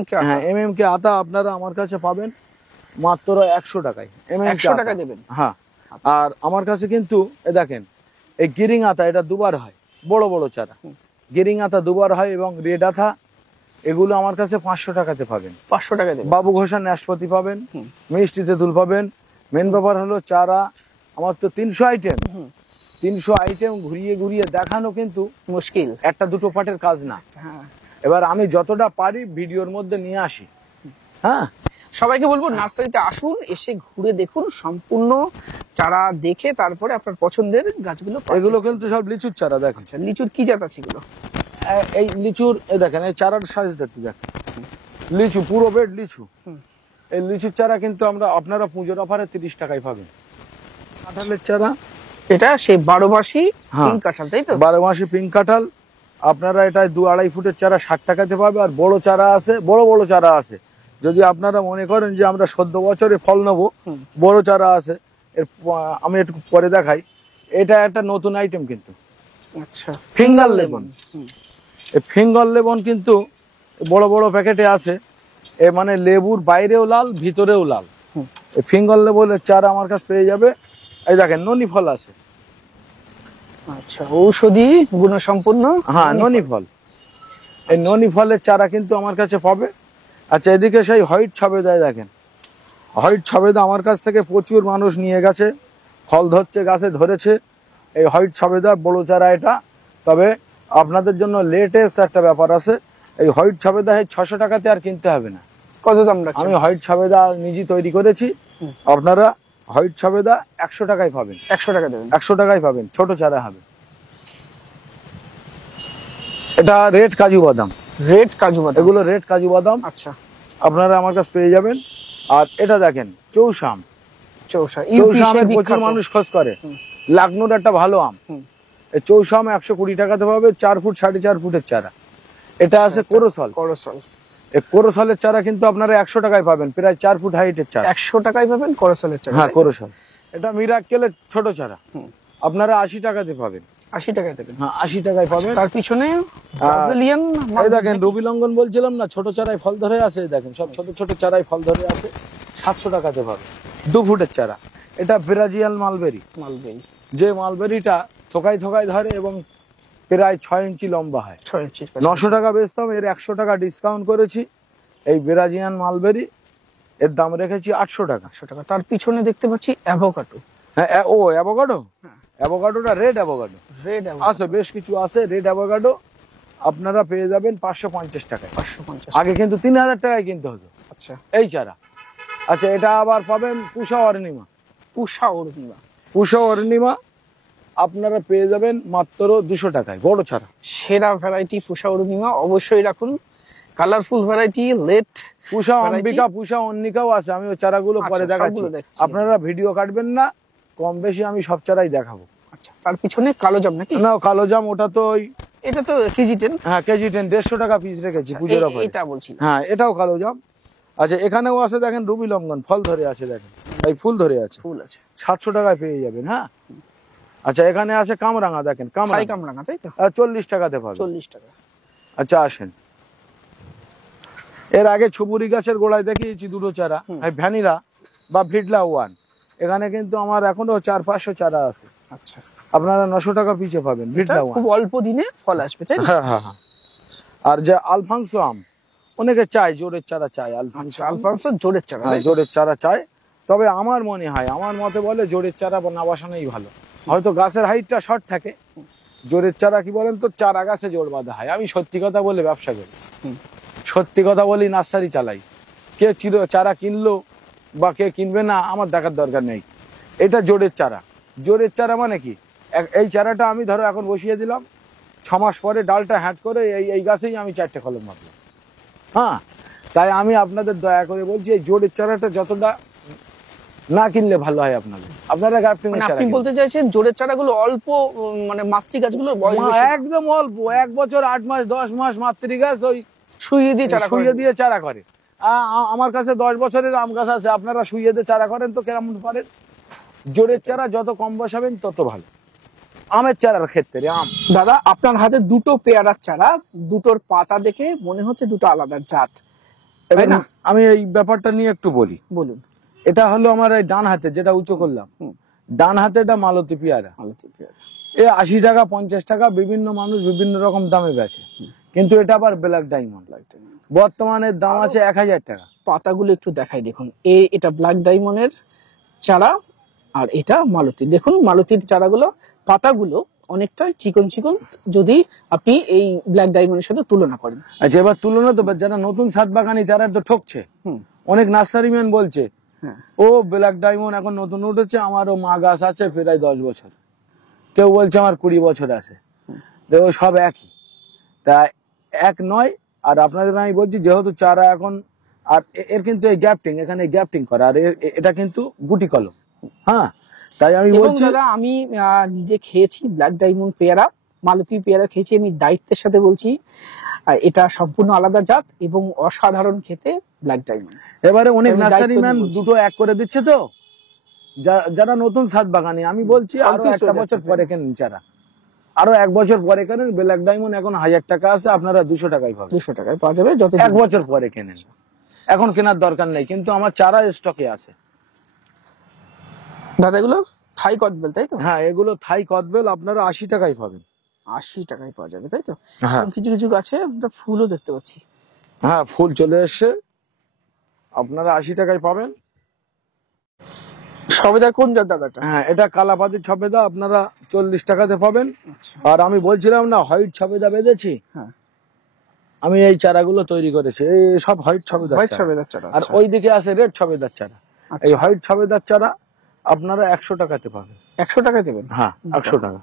কে? হ্যাঁ, কে আতা আপনারা আমার কাছে পাবেন মাত্র 100 টাকায়। 100 টাকা দেবেন? হ্যাঁ। আর আমার কাছে কিন্তু এ দেখেন, এই গিরিং আতা, এটা দুবার হয়, বড় বড় চারা। গিরিং আতা দুবার হয়, এবং রেড আতা, এগুলো আমার কাছে 500 টাকাতে পাবেন। 500 টাকা দেবেন? বাবু ঘোষা নাশপাতি পাবেন, মিষ্টি তেঁতুল পাবেন। মেন ব্যাপার হলো চারা আমার তো 300 আইটেম, 300 আইটেম ঘুরিয়ে ঘুরিয়ে দেখানো কিন্তু মুশকিল, একটা দুটো পাটের কাজ না। হ্যাঁ। এবার আমি যতটা পারি ভিডিওর মধ্যে নিয়ে আসি। হ্যাঁ, সবাইকে বলবো নার্সারিতে আসুন, এসে ঘুরে দেখুন, সম্পূর্ণ চারা দেখে তারপরে আপনার পছন্দের গাছগুলো purchase এগুলো করুন। কিন্তু সব লিচুর চারা দেখেন। আচ্ছা, লিচুর কি জাত আছে এগুলো? এই লিচুর এই দেখেন, এই চারার সাইজটা একটু দেখেন, লিচু পুরো বেড লিচু। এই লিচুর চারা কিন্তু আপনারা পুজোর অফারে 30 টাকায় পাবেন। কাঁঠালের চারা, এটা সেই 12 মাসি হ্যাঁ, পিঙ্ক কাঁঠাল, তাই তো? 12 মাসি পিঙ্ক কাঁঠাল। আপনারা এটা 2-2.5 ফুটের চারা 60 টাকাতে পাবে। আর বড় চারা আছে, বড় বড় চারা আছে। যদি আপনারা মনে করেন যে আমরা 14 বছরে ফল নেবো, বড় চারা আছে। আমি একটু পরে দেখাই। এটা একটা নতুন আইটেম কিন্তু, আচ্ছা, ফিঙ্গার লেমন। এই ফিঙ্গার লেমন কিন্তু বড় বড় প্যাকেটে আছে। এ মানে লেবুর বাইরেও লাল, ভিতরেও লাল। এই ফিঙ্গার লেবনের চারা আমার কাছে পেয়ে যাবে। এই দেখেন, ননি ফল আছে। আচ্ছা, ঔষধি গুণসম্পন্ন। হ্যাঁ, ননি ফল। এই ননি ফলের চারা কিন্তু আমার কাছে পাবে। আচ্ছা, এদিকে সেই হোয়াইট ছবেদায় দেখেন, হোয়াইট ছবেদা আমার কাছ থেকে প্রচুর মানুষ নিয়ে গেছে, ফল ধরছে, গাছে ধরেছে। এই হোয়াইট ছবেদা বড় চারা এটা। তবে আপনাদের জন্য লেটেস্ট একটা ব্যাপার আছে, এই হোয়াইট ছবেদা 600 টাকাতে আর কিনতে হবে না। কত দাম রাখছেন? আমি হোয়াইট ছবেদা নিজে তৈরি করেছি। আপনারা হোয়াইট ছবেদা 100 টাকায় পাবেন। 100 টাকা দেবেন? 100 টাকায় পাবেন, ছোট চারা হবে। এটা রেড কাজু বাদাম, রেড কাজু বাদাম, এগুলো রেড কাজু বাদাম। আচ্ছা, আপনারা আমার কাছে পেয়ে যাবেন। আর এটা দেখেন চৌসাম, চৌসা, চৌসামের প্রচুর মানুষ খোঁজ করে, লাকনোর একটা ভালো আম। এই চৌসাম 120 টাকাতে পাবে, 4 ফুট 4.5 ফুটের চারা। এটা আছে কোরসল, করসল। এই কোরসলের চারা কিন্তু আপনারা 100 টাকায় পাবেন, প্রায় 4 ফুট হাইটের চারা। 100 টাকায় পাবেন করসলের চারা? হ্যাঁ, কোরসল। এটা মিরাক্কেলের ছোট চারা, আপনারা 80 টাকাতে পাবেন। 80 টাকায় দেবেন? হ্যাঁ, 80 টাকায় পাবেন। তার পিছনে ব্রাজিলিয়ান, এই দেখেন রবি লঙ্ঘন বলছিলাম না, ছোট চারায় ফল ধরে আছে। এই দেখেন, সব ছোট ছোট চারায় ফল ধরে আছে। 700 টাকাতে পাবে, 2 ফুটের চারা। এটা ব্রাজিয়াল মালবেরি, মালবেরি, যে মালবেরিটা থোকায় থোকায় ধরে এবং প্রায় 6 ইঞ্চি লম্বা হয়। 6 ইঞ্চি। 900 টাকা বেচতাম, এর 100 টাকা ডিসকাউন্ট করেছি। এই ব্রাজিয়ান মালবেরি, এর দাম রেখেছি 800 টাকা। 800 টাকা। তার পিছনে দেখতে পাচ্ছি অ্যাভোকাডো। হ্যাঁ, ও অ্যাভোকাডো, অ্যাভোকাডোটা রেড অ্যাভোকাডো রেড আছে, বেশ কিছু আছে রেড অ্যাভোকাডো। আপনারা পেয়ে যাবেন 550 টাকায়। 550। আগে কিন্তু 3000 টাকায় কিনতে হতো আচ্ছা, এই চারা। আচ্ছা, এটা আবার পাবেন পুষা অর্ণিমা, পুষা অরুণিমা। পুষা অর্ণিমা আপনারা পেয়ে যাবেন মাত্র 200 টাকায়, বড় চারা। সেরা ভ্যারাইটি পুষা অরুণিমা, অবশ্যই রাখুন। কালারফুল ভ্যারাইটি, লেট পুষা অম্বিকা, পুষা অন্নিকাও আছে। আমি ওই চারাগুলো পরে আচ্ছা, দেখাচ্ছি, সবগুলো দেখছি। আপনারা ভিডিও কাটবেন না, কম বেশি আমি সব চারাই দেখাবো। আচ্ছা, তার পিছনে কালো জাম নাকি? না, কালো জাম ওটা তো ওই, এটা তো কেজি 10। হ্যাঁ, কেজি 10, 150 টাকা পিস রেখেছি পুজোর অফারে। এটা বলছি। হ্যাঁ, এটাও কালো জাম। আচ্ছা, এখানেও আছে দেখেন রুবি লঙ্ঘন, ফল ধরে আছে দেখেন, এই ফুল ধরে আছে, ফুল আছে। 700 টাকায় পেয়ে যাবেন। হ্যাঁ, আচ্ছা, এখানে আছে কামরাঙা, দেখেন খাই কামরাঙা, তাই তো? 40 টাকাতে পাবেন। 40 টাকা। আচ্ছা, আসেন। এর আগে ছুপুরি গাছের গোড়ায় দেখিয়েছি দুটো চারা, ভ্যানিলা বা ভিডলা 1। এখানে কিন্তু আমার এখনো 400-500 চারা আছে, আচ্ছা, আপনারা 900 টাকা পিছে পাবেন। এটা খুব অল্প দিনে ফল আসবে, তাই না? হ্যাঁ হ্যাঁ হ্যাঁ। আর যে আলফাংসো আম, অনেকে চায় জোরের চারা চায়, আচ্ছা, আলফানসো জোরের চারা, হ্যাঁ, জোরের চারা চায়। তবে আমার মনে হয়, আমার মতে বলে জোরের চারা না বসানোই ভালো। হয়তো গাছের হাইটটা শর্ট থাকে, জোরের চারা কি বলেন তো, চারা গাছে জোর বাঁধা হয়। আমি সত্যি কথা বলে ব্যবসা করি, সত্যি কথা বলি, নার্সারি চালাই। কে চারা কিনলো বা কে কিনবে না আমার দেখার দরকার নেই। এটা জোরের চারা। জোরের চারা মানে কি, এই চারাটা আমি ধরো এখন বসিয়ে দিলাম, 6 মাস পরে ডালটা হ্যাট করে এই গাছেই আমি 4টে কলম মারলাম। হ্যাঁ, তাই আমি আপনাদের দয়া করে বলছি, এই জোরের চারাটা যতটা না কিনলে ভালো হয় আপনাদের। আপনারা গ্রাফটিং এর চারা আপনি বলতে চাইছেন জোরের চারাগুলো অল্প, মানে মাতৃ গাছগুলোর বয়স বেশি, একদম অল্প, 1 বছর 8 মাস 10 মাস মাতৃ গাছ ওই শুইয়ে দিয়ে চারা শুইয়ে দিয়ে চারা করে। আমার কাছে 10 বছরের আম গাছ আছে, আপনারা শুইয়ে দিয়ে চারা করেন তো কেমন পারেন? জোরের চারা যত কম বসাবেন তত ভালো আমের চারার ক্ষেত্রে। আম দাদা, আপনার হাতে দুটো পেয়ারার চারা, দুটোর পাতা দেখে মনে হচ্ছে দুটো আলাদা জাত, তাই না? আমি এই ব্যাপারটা নিয়ে একটু বলি। বলুন। এটা হলো আমার এই ডান হাতে যেটা উঁচু করলাম, ডান হাতে এটা মালতী পেয়ারা। মালতী পেয়ারা এ 80 টাকা 50 টাকা বিভিন্ন মানুষ বিভিন্ন রকম দামে বেচে, কিন্তু এটা আবার ব্ল্যাক ডায়মন্ড। বর্তমানে দাম আছে 1000 টাকা। পাতাগুলো একটু দেখাই, দেখুন এটা ব্ল্যাক ডায়মন্ডের চারা, আর এটা মালতী। দেখুন মালতীর চারাগুলো, পাতাগুলো অনেকটা চিকন চিকন, যদি আপনি এই ব্ল্যাক ডায়মন্ডের সাথে তুলনা করেন। আচ্ছা, এবার তুলনা তো যারা নতুন ছাদ বাগানি তারা তো ঠকছে। অনেক নার্সারি ম্যান বলছে ও ব্ল্যাক ডায়মন্ড এখন নতুন উঠেছে, আমারও মা গাছ আছে প্রায় 10 বছর, কেউ বলছে আমার 20 বছর আছে। দেখো সব একই, তা এক নয়। আর আপনাদের আমি বলছি, যেহেতু চারা এখন, আর এর কিন্তু এই গ্যাপটিং, এখানে গ্যাপটিং করা, আর এটা কিন্তু গুটি কলম। হ্যাঁ, তাই আমি বলছি, দাদা আমি নিজে খেয়েছি ব্ল্যাক ডায়মন্ড পেয়ারা, মালতী পেয়ারা খেয়েছি, আমি দায়িত্বের সাথে বলছি এটা সম্পূর্ণ আলাদা জাত এবং অসাধারণ খেতে ব্ল্যাক ডায়মন্ড। এবারে অনেক নার্সারি ম্যান দুটো এক করে দিচ্ছে তো, যারা নতুন ছাদ বাগানি, আমি বলছি আরো একটা বছর পরে কেনেন চারা, আরো 1 বছর পরে কেনেন। ব্ল্যাক ডায়মন্ড এখন 1000 টাকা আছে, আপনারা 200 টাকায় পাবেন। 200 টাকায় পাওয়া যাবে, যত 1 বছর পরে কেনেন, এখন কেনার দরকার নেই। কিন্তু আমার চারা স্টকে আছে। দাদা এগুলো থাই কদবেল, তাই তো? হ্যাঁ, এগুলো থাই কদবেল, আপনারা 80 টাকায় পাবেন। 80 টাকায় পাওয়া যাবে, তাই তো? হ্যাঁ, কিছু কিছু গাছে আমরা ফুলও দেখতে পাচ্ছি। হ্যাঁ, ফুল চলে এসছে, আপনারা 80 টাকায় পাবেন। সবেদা কোন জাত দাদাটা? হ্যাঁ, এটা কালাপাতি ছবেদা, আপনারা 40 টাকাতে পাবেন। আর আমি বলছিলাম না হোয়াইট ছবেদা বেঁধেছি, হ্যাঁ, আমি এই চারাগুলো তৈরি করেছি, এই সব হোয়াইট ছবেদার হোয়াইট চারা। সবেদার চারা। আর ওইদিকে আছে রেড ছবেদার চারা। এই হোয়াইট ছবেদার চারা আপনারা 100 টাকাতে পাবেন। 100 টাকায় দেবেন? হ্যাঁ, 100 টাকা।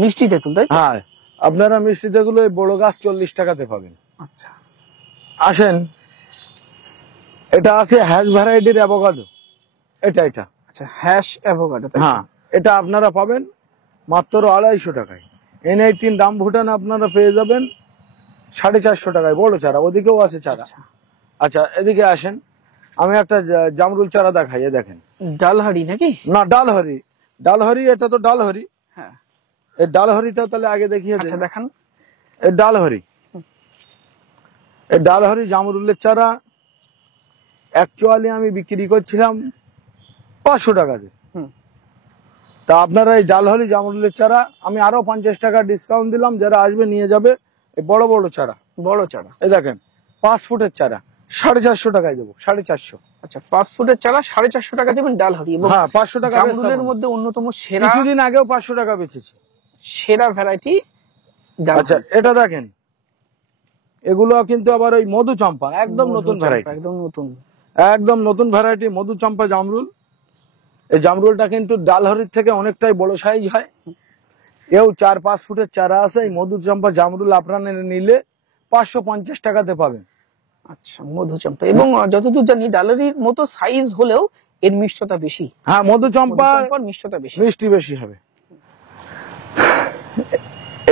মিষ্টি দেখুন, তাই? হ্যাঁ, আপনারা মিষ্টিতে গুলো এই বড় গাছ 40 টাকাতে পাবেন। আচ্ছা, আসেন, এটা আছে হ্যাশ ভ্যারাইটির অ্যাভোকাডো, এটা আচ্ছা, হ্যাশ অ্যাভোকাডো। হ্যাঁ, এটা আপনারা পাবেন মাত্র 250 টাকায়। N18 রাম ভুটান আপনারা পেয়ে যাবেন 450 টাকায় বড় চারা, ওদিকেও আছে চারা। আচ্ছা, এদিকে আসেন, আমি একটা জামরুল চারা দেখাই, দেখেন। ডালহারি নাকি? না, ডালহরি, ডালহরি, এটা তো ডালহরি। হ্যাঁ, এই ডালহরিটা তাহলে আগে দেখিয়ে দেন। আচ্ছা দেখান। এই ডালহরি, এই ডালহরি জামরুলের চারা অ্যাকচুয়ালি আমি বিক্রি করছিলাম 500 টাকাতে। তা আপনারা এই ডালহরি জামরুলের চারা আমি আরো 50 টাকা ডিসকাউন্ট দিলাম, যারা আসবে নিয়ে যাবে। এই বড় বড় চারা, বড় চারা, এই দেখেন 5 ফুটের চারা 450 টাকায় দেবো, 450। আচ্ছা, 5 ফুটের চারা 450 টাকা দেবেন ডালহারি। এবং হ্যাঁ, 500 টাকা জামরুলের মধ্যে অন্যতম সেরা, কিছুদিন আগেও 500 টাকা বেচেছি, সেরা ভ্যারাইটি। আচ্ছা, এটা দেখেন, এগুলো কিন্তু আবার ওই মধু চম্পা, একদম নতুন ভ্যারাইটি, একদম নতুন ভ্যারাইটি মধু চম্পা জামরুল। এই জামরুলটা কিন্তু ডালহরির থেকে অনেকটাই বড় সাইজ হয়। এও 4-5 ফুটের চারা আছে। এই মধু চম্পা জামরুল আপনারা নিলে 550 টাকাতে পাবেন। আচ্ছা, মধু চম্পা। এবং যতদূর জানি ডালহরির মতো সাইজ হলেও এর মিষ্টতা বেশি। হ্যাঁ, মধু চম্পা মিষ্টতা বেশি, মিষ্টি বেশি হবে।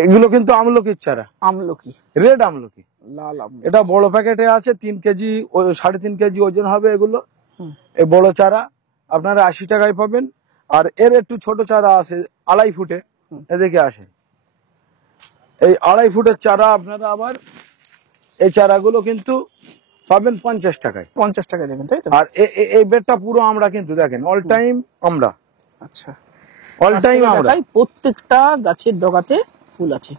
এগুলো কিন্তু আমলকির চারা, আমলকি, রেড আমলকি, লাল আমলকি। এটা বড় প্যাকেটে আছে, 3 কেজি 3.5 কেজি ওজন হবে এগুলো। এই বড় চারা আপনারা 80 টাকায় পাবেন। আর এর একটু ছোট চারা আছে 2.5 ফুটে, এদিকে আসেন। এই 2.5 ফুটের চারা আপনারা আবার, এই চারাগুলো কিন্তু পাবেন 50 টাকায়। 50 টাকা দেবেন, তাই তো? আর এই বেডটা পুরো আমরা কিন্তু দেখেন অল টাইম আমরা, আচ্ছা, অল টাইম আমরা। দেখাই, প্রত্যেকটা গাছের ডগাতে ফুল আছে,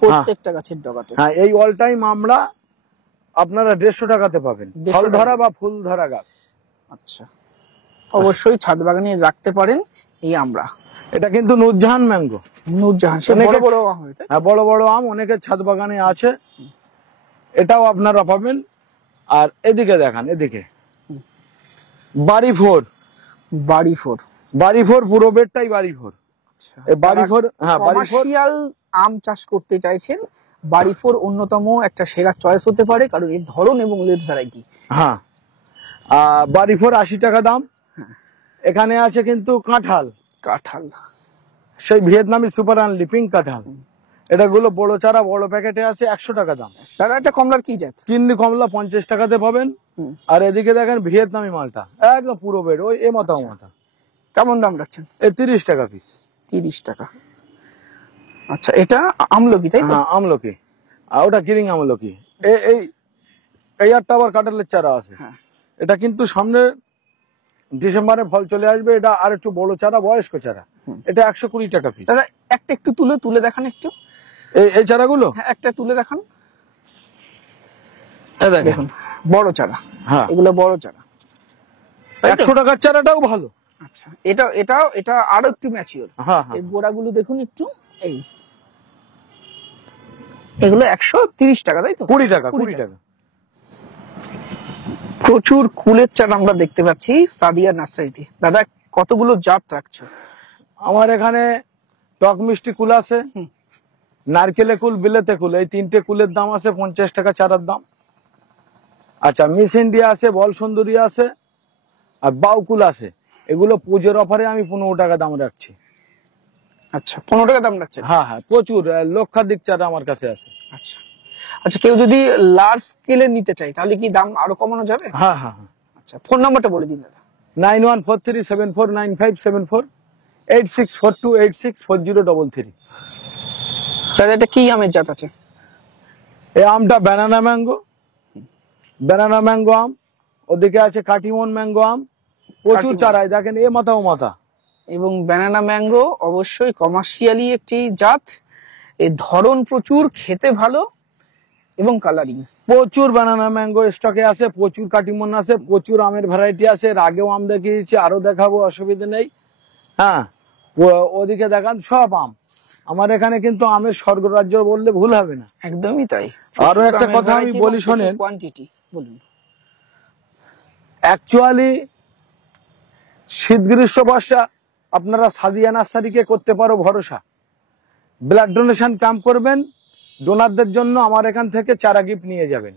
প্রত্যেকটা গাছের ডগাতে। হ্যাঁ, এই অল টাইম আমরা আপনারা 150 টাকাতে পাবেন, 150 ফল ধরা টাকা। বা ফুল ধরা গাছ। আচ্ছা, অবশ্যই ছাদ বাগানে রাখতে পারেন এই আমরা। এটা কিন্তু নূরজাহান ম্যাঙ্গো। নূরজাহান, সে বড় বড় আম হয়, তাই? হ্যাঁ, বড় বড় আম অনেকের ছাদ বাগানে আছে, এটাও আপনারা পাবেন। আর এদিকে দেখান, এদিকে বাড়ি ফোর, বাড়ি ফোর, বাড়ি ফোর পুরো বেডটাই বাড়ি ফোর। এই বাড়ি ফোর, হ্যাঁ বাড়ি ফোর। কমার্শিয়াল আম চাষ করতে চাইছেন, বাড়ি ফোর অন্যতম একটা সেরা চয়েস হতে পারে, কারণ এর ধরন এবং লেট ভ্যারাইটি। হ্যাঁ, বাড়ি ফোর 80 টাকা দাম। এখানে আছে কিন্তু কাঁঠাল, কাঁঠাল, সেই ভিয়েতনামি সুপার আনলি পিঙ্ক কাঁঠাল। এটা গুলো বড় চারা বড় প্যাকেটে আছে 100 টাকা দাম। দাদা এটা কমলার কি জাত? কিন্নি কমলা 50 টাকাতে পাবেন। আর এদিকে দেখেন ভিয়েতনামি মালটা, একদম পুরো বেড ওই এ মাথা মাথা। কেমন দাম রাখছেন? 30 টাকা পিস। 30 টাকা। আচ্ছা, এটা আমলকি, তাই তো? হ্যাঁ, আমলকি। আর ওটা কিরিং আমলকি। এই একটা আবার কাঁঠালের চারা আছে। হ্যাঁ। এটা কিন্তু সামনে ডিসেম্বরে ফল চলে আসবে। এটা আর একটু বড় চারা, বয়স্ক চারা। এটা 120 টাকা পিস। দাদা একটা একটু তুলে দেখান একটু। এই চারাগুলো, হ্যাঁ, একটা তুলে দেখান। এই দেখেন দেখুন, বড় চারা। হ্যাঁ, এগুলো বড় চারা। 100 টাকার চারাটাও ভালো। আচ্ছা, এটা আরো একটু ম্যাচিওর। হ্যাঁ হ্যাঁ, এই গোড়াগুলো দেখুন একটু, এগুলো 130 টাকা, তাই তো? 20 টাকা 20 টাকা। প্রচুর কুলের চারা আমরা দেখতে পাচ্ছি সাদিয়া নার্সারিতে। দাদা কতগুলো জাত রাখছো? আমার এখানে টক মিষ্টি কুল আছে, নারকেলে কুল, বিলেতে কুল, এই 3টে কুলের দাম আছে 50 টাকা চারার দাম। আচ্ছা, মিস ইন্ডিয়া আছে, বল সুন্দরী আছে, আর বাউকুল আছে। এগুলো পুজোর অফারে আমি 15 টাকা দাম রাখছি। আচ্ছা, 15 টাকা দাম রাখছেন? হ্যাঁ হ্যাঁ, প্রচুর লক্ষাধিক চারা আমার কাছে আছে। আচ্ছা আচ্ছা, কেউ যদি লার্জ স্কেলে নিতে চায় তাহলে কি দাম আরো কমানো যাবে? হ্যাঁ হ্যাঁ হ্যাঁ। আচ্ছা, ফোন নাম্বারটা বলে দিন দাদা। 9143749574, 8642864033। দাদা এটা কি আমের জাত আছে? এই আমটা ব্যানানা ম্যাঙ্গো, ব্যানানা ম্যাঙ্গো আম। ওদিকে আছে কাটিমন ম্যাঙ্গো আম। প্রচুর কাটিমন। চারাই দেখেন এ মাথা ও মাথা। এবং ব্যানানা ম্যাঙ্গো অবশ্যই কমার্শিয়ালি একটি জাত, এর ধরন প্রচুর, খেতে ভালো এবং কালারিং। প্রচুর ব্যানানা ম্যাঙ্গো স্টকে আছে, প্রচুর কাটিমন আছে, প্রচুর আমের ভ্যারাইটি আছে। এর আগেও আম দেখিয়েছি, আরো দেখাবো, অসুবিধা নেই। হ্যাঁ, ওদিকে দেখান সব আম। আমার এখানে কিন্তু আমের স্বর্গরাজ্য বললে ভুল হবে না। একদমই তাই। আরো একটা কথা আমি বলি শোনেন, কোয়ান্টিটি বলুন। অ্যাকচুয়ালি শীত গ্রীষ্ম বর্ষা আপনারা সাদিয়া নার্সারিকে করতে পারো ভরসা। ব্লাড ডোনেশন ক্যাম্প করবেন, ডোনারদের জন্য আমার এখান থেকে চারা গিফট নিয়ে যাবেন।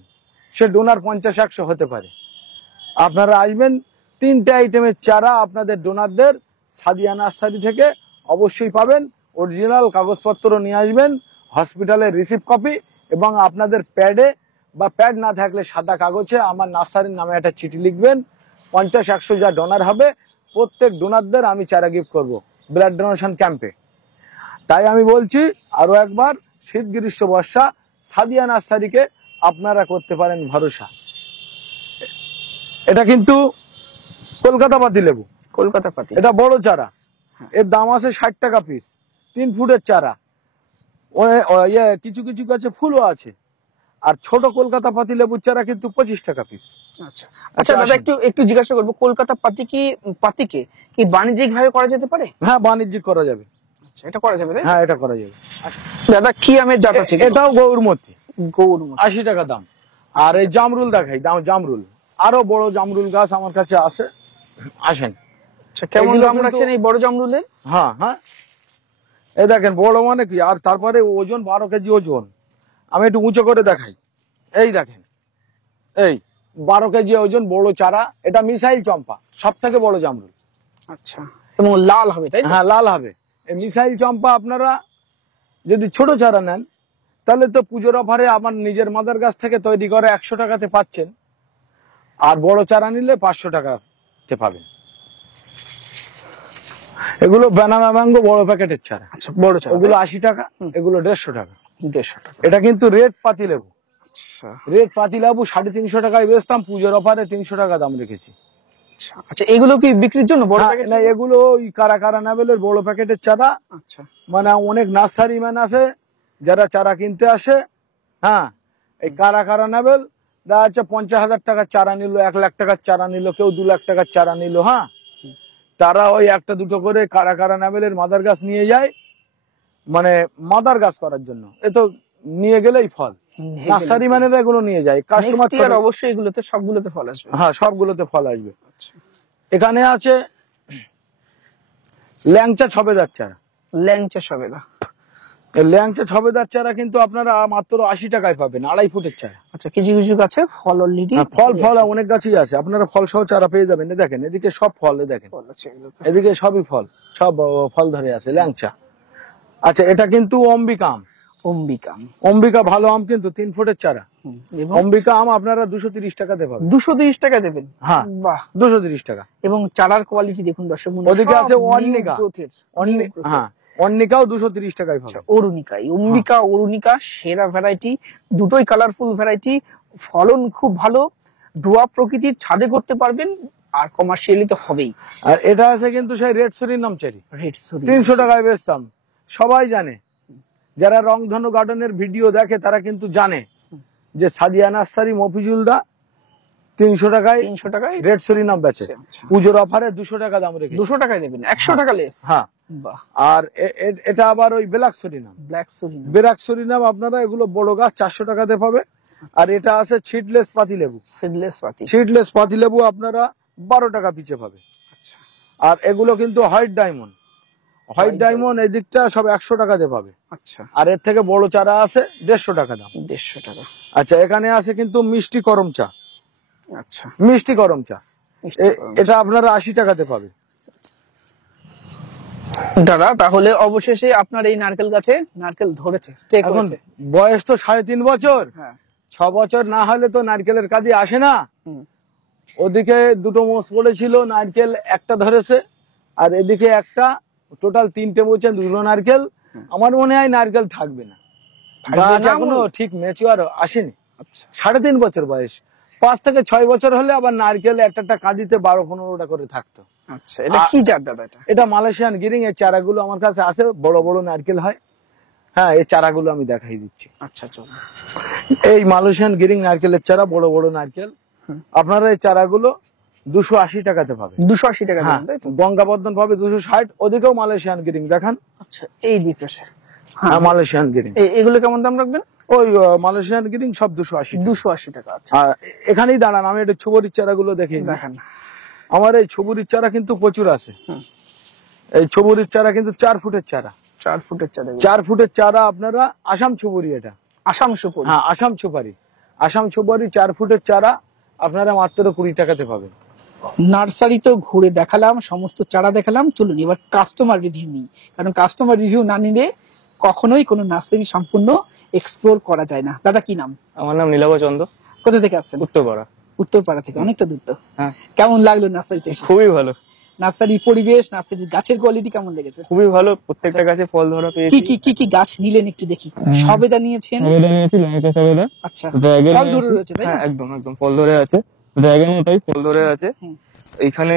সে ডোনার 50-100 হতে পারে। আপনারা আসবেন, 3টে আইটেমের চারা আপনাদের ডোনারদের সাদিয়া নার্সারি থেকে অবশ্যই পাবেন। অরিজিনাল কাগজপত্র নিয়ে আসবেন, হসপিটালের রিসিপ্ট কপি, এবং আপনাদের প্যাডে বা প্যাড না থাকলে সাদা কাগজে আমার নার্সারির নামে একটা চিঠি লিখবেন। 50-100 যা ডোনার হবে প্রত্যেক ডোনারদের আমি চারা গিফট করব ব্লাড ডোনেশন ক্যাম্পে। তাই আমি বলছি আরো একবার, শীত গ্রীষ্ম বর্ষা সাদিয়া নার্সারিকে আপনারা করতে পারেন ভরসা। এটা কিন্তু কলকাতা পাতি লেবু, কলকাতা পাতি। এটা বড় চারা, এর দাম আছে 60 টাকা পিস। 3 ফুটের চারা। কিছু কিছু গাছে ফুলও আছে। আর ছোট কলকাতা পাতি লেবুর চারা কিন্তু 25 টাকা পিস। আচ্ছা আচ্ছা দাদা, একটু জিজ্ঞাসা করবো, কলকাতা পাতিকে কি বাণিজ্যিক ভাবে করা যেতে পারে? হ্যাঁ, বাণিজ্যিক করা যাবে। আচ্ছা, এটা করা যাবে, তাই? হ্যাঁ, এটা করা যাবে। দাদা কি আমের জাত আছে? এটাও গৌরমতি, গৌরমতি। 80 টাকা দাম। আর এই জামরুল দেখাই, জামরুল আরো বড় জামরুল গাছ আমার কাছে আছে, আসেন। আচ্ছা, কেমন এগুলো দাম কিন্তু- রাখছেন এই বড় জামরুলের? হ্যাঁ হ্যাঁ, এই দেখেন বড় মানে কি, আর তারপরে ওজন 12 কেজি ওজন। আমি একটু উঁচু করে দেখাই, এই দেখেন, এই 12 কেজি ওজন বড় চারা। এটা মিসাইল চম্পা, সব থেকে বড় জামরুল। আচ্ছা, এবং লাল হবে, তাই? হ্যাঁ, লাল হবে। এই মিসাইল চম্পা আপনারা যদি ছোট চারা নেন তাহলে তো পুজোর অফারে আমার নিজের মাদার গাছ থেকে তৈরি করে 100 টাকাতে পাচ্ছেন। আর বড় চারা নিলে 500 টাকাতে পাবেন। এগুলো ব্যানানা ম্যাঙ্গো বড় প্যাকেটের চারা। আচ্ছা, বড় চারা, ওগুলো 80 টাকা, এগুলো 150 টাকা। 150 টাকা। এটা কিন্তু রেড পাতি লেবু। আচ্ছা রেড পাতিলেবু 350 টাকায় বেচতাম, পুজোর অফারে 300 টাকা দাম রেখেছি। আচ্ছা, এগুলো কি বিক্রির জন্য বড় হ্যাঁ, প্যাকেট? না এগুলো ওই কারা কারা নাভেলের বড় প্যাকেটের চারা। আচ্ছা মানে অনেক নার্সারি ম্যান আছে যারা চারা কিনতে আসে। হ্যাঁ, এই কারা কারা নাভেল দেখা যাচ্ছে 50,000 টাকার চারা নিল, 1 লাখ টাকার চারা নিল, কেউ 2 লাখ টাকার চারা নিল। হ্যাঁ, তারা ওই একটা দুটো করে কারা কারা নাভেলের মাদার গাছ নিয়ে যায়, মানে মাদার গাছ করার জন্য। এ তো নিয়ে গেলেই ফল, নার্সারি ম্যানেরা এগুলো নিয়ে যায়। কাস্টমার নেক্সট ইয়ার অবশ্যই এগুলোতে সবগুলোতে ফল আসবে। হ্যাঁ, সবগুলোতে ফল আসবে। আচ্ছা, এখানে আছে ল্যাংচা ছবেদার চারা। ল্যাংচা সবেদা। এই ল্যাংচা ছবেদার চারা কিন্তু আপনারা মাত্র 80 টাকায় পাবেন, 2.5 ফুটের চারা। আচ্ছা, কিছু কিছু গাছে ফল অলরেডি ফল অনেক গাছই আছে, আপনারা ফল সহ চারা পেয়ে যাবেন। এ দেখেন, এদিকে সব ফল, এ দেখেন ফল আছে এগুলোতে। এদিকে সবই ফল, সব ফল ধরে আছে ল্যাংচা। আচ্ছা, এটা কিন্তু অম্বিকা আম। অম্বিকা। অম্বিকা ভালো আম, কিন্তু 3 ফুটের চারা। এবং অম্বিকা আম আপনারা 230 টাকাতে পাবেন। 230 টাকা দেবেন? হ্যাঁ, বাহ। 230 টাকা। এবং চারার কোয়ালিটি দেখুন দর্শক বন্ধু, ওদিকে সব আছে new অর্নিকা। growth এর, হ্যাঁ, অর্নিকাও 230 টাকায় পাবেন। অরুণিকা, অম্বিকা অরুণিকা সেরা ভ্যারাইটি, দুটোই কালারফুল ভ্যারাইটি, ফলন খুব ভালো, ডোয়া প্রকৃতির ছাদে করতে পারবেন, আর কমার্শিয়ালি তো হবেই। আর এটা আছে কিন্তু সেই রেড সুরিনাম চেরি, রেড সুরি 300 টাকায় বেচতাম। সবাই জানে, যারা রংধনু গার্ডেনের ভিডিও দেখে তারা কিন্তু জানে যে সাদিয়া নার্সারি মফিজুল দা 300 টাকায় 300 টাকায় রেড সুরিনাম বেচে। আচ্ছা। পুজোর অফারে 200 টাকা দাম রেখে। 200 টাকায় দেবেন, 100 টাকা লেস। হ্যাঁ, বাহ। আর এটা আবার ওই ব্ল্যাক সুরিনাম। ব্ল্যাক সুরি ব্ল্যাক সুরিনাম আপনারা এগুলো বড় গাছ 400 টাকাতে পাবে। আর এটা আছে সিডলেস পাতিলেবু। সিডলেস পাতি। সিডলেস পাতিলেবু আপনারা 12 টাকা পিছে পাবে। আচ্ছা, আর এগুলো কিন্তু হোয়াইট ডায়মন্ড। হোয়াইট ডায়মন্ড এই দিকটা সব 100 টাকাতে পাবে। আচ্ছা, আর এর থেকে বড় চারা আছে 150 টাকা দাম। 150 টাকা। আচ্ছা, এখানে আছে কিন্তু মিষ্টি করম চা। আচ্ছা, মিষ্টি করম চা মিষ্টি করম। এটা আপনারা 80 টাকাতে পাবে। দাদা, তাহলে অবশেষে আপনার এই নারকেল গাছে নারকেল ধরেছে, স্টে এখন করেছে। বয়স তো 3.5 বছর, হ্যাঁ। 6 বছর না হলে তো নারকেলের কাজে আসে না। হুম। ওদিকে দুটো মোষ পড়েছিল, নারকেল একটা ধরেছে, আর এদিকে একটা, টোটাল 3টে বলছে, দুটো নারকেল। আমার মনে হয় নারকেল থাকবে না, গাছ এখনো ঠিক ম্যাচিওর আসেনি। আচ্ছা, 3.5 বছর বয়স। 5 থেকে 6 বছর হলে আবার নারকেল একটা কাঁদিতে 12-15টা করে থাকতো। আচ্ছা, এটা কি জাত দাদা? এটা এটা মালয়েশিয়ান গিরিং। এর চারাগুলো আমার কাছে আছে, বড় বড় নারকেল হয়। হ্যাঁ, এই চারাগুলো আমি দেখাই দিচ্ছি। আচ্ছা, চলো। এই মালয়েশিয়ান গিরিং নারকেলের চারা, বড় বড় নারকেল। আপনারা এই চারাগুলো 280 টাকাতে পাবে। 280 টাকা হ্যাঁ, দেবেন, তাই তো? গঙ্গাবর্ধন পাবে 260। ওদিকেও মালয়েশিয়ান গিরিং দেখান। আচ্ছা, এই দিকে। হ্যাঁ, মালয়েশিয়ান গিরিং। এগুলো কেমন দাম রাখবেন? ওই মালয়েশিয়ান গিরিং সব 280 টাকা। 280 টাকা। আচ্ছা, আর এখানেই দাঁড়ান, আমি এটা ছবরির চারাগুলো দেখি। দেখান। আমার এই ছবরির চারা কিন্তু প্রচুর আছে। এই ছবরির চারা কিন্তু 4 ফুটের চারা। 4 ফুটের চারা। 4 ফুটের চারা আপনারা আসাম ছবরি, এটা আসাম সুপুরি। হ্যাঁ, আসাম সুপারি। আসাম সুপারি 4 ফুটের চারা আপনারা মাত্র 20 টাকাতে পাবেন। নার্সারি তো ঘুরে দেখালাম, সমস্ত চারা দেখালাম, চলুন এবার কাস্টমার রিভিউ নিই। কারণ কাস্টমার রিভিউ না নিলে কখনোই কোনো নার্সারি সম্পূর্ণ এক্সপ্লোর করা যায় না। দাদা, কি নাম? আমার নাম নীলাভ চন্দ্র, কোথা থেকে আসছেন? উত্তরপাড়া। উত্তরপাড়া থেকে, অনেকটা দূর তো। হ্যাঁ, কেমন লাগলো নার্সারিতে এসে? খুবই ভালো। নার্সারির পরিবেশ, নার্সারির গাছের কোয়ালিটি কেমন লেগেছে? খুবই ভালো, প্রত্যেকটা গাছে ফল ধরা কি পেয়েছি। কি কি কি গাছ নিলেন একটু দেখি। সবেদা নিয়েছেন? সবেদা নিয়েছি, লঙ্কা সবেদা। আচ্ছা, ড্রাগন ফল ধরে রয়েছে তাই না? হ্যাঁ, একদম একদম ফল ধরে আছে। ড্রাগনও তাই ফল ধরে আছে। এইখানে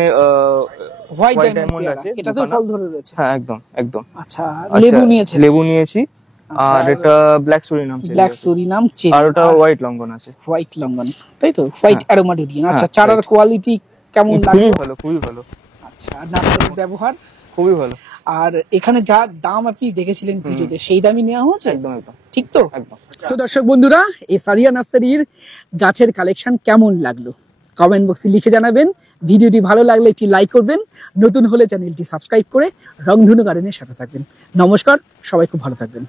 হোয়াইট হোয়াইট ডায়মন্ড ডায়মন্ড আছে এটা তো দুখানা। ফল ধরে রয়েছে। হ্যাঁ, একদম একদম। আচ্ছা, আচ্ছা, লেবু নিয়েছেন? লেবু নিয়েছি। আচ্ছা, আর এটা ব্ল্যাক সুরিনাম চেরি ব্ল্যাক আছে। সুরিনাম চেরি, আর ওটা হোয়াইট লঙ্ঘন আছে। হোয়াইট লঙ্ঘন, তাই তো? হোয়াইট অ্যারোমাডুরিয়ান। আচ্ছা, হ্যাঁ, চারার right. কোয়ালিটি কেমন খুবই লাগলো? ভালো, খুবই ভালো, আচ্ছা, আর নার্সারির ব্যবহার? খুবই ভালো। আর এখানে যা দাম আপনি দেখেছিলেন ভিডিওতে, সেই দামই নেওয়া হয়েছে? একদম একদম ঠিক তো? একদম। তো দর্শক বন্ধুরা, এই সাদিয়া নার্সারির গাছের কালেকশন কেমন লাগলো কমেন্ট বক্সে লিখে জানাবেন। ভিডিওটি ভালো লাগলে একটি লাইক করবেন, নতুন হলে চ্যানেলটি সাবস্ক্রাইব করে রংধনু গার্ডেনের সাথে থাকবেন। নমস্কার, সবাই খুব ভালো থাকবেন।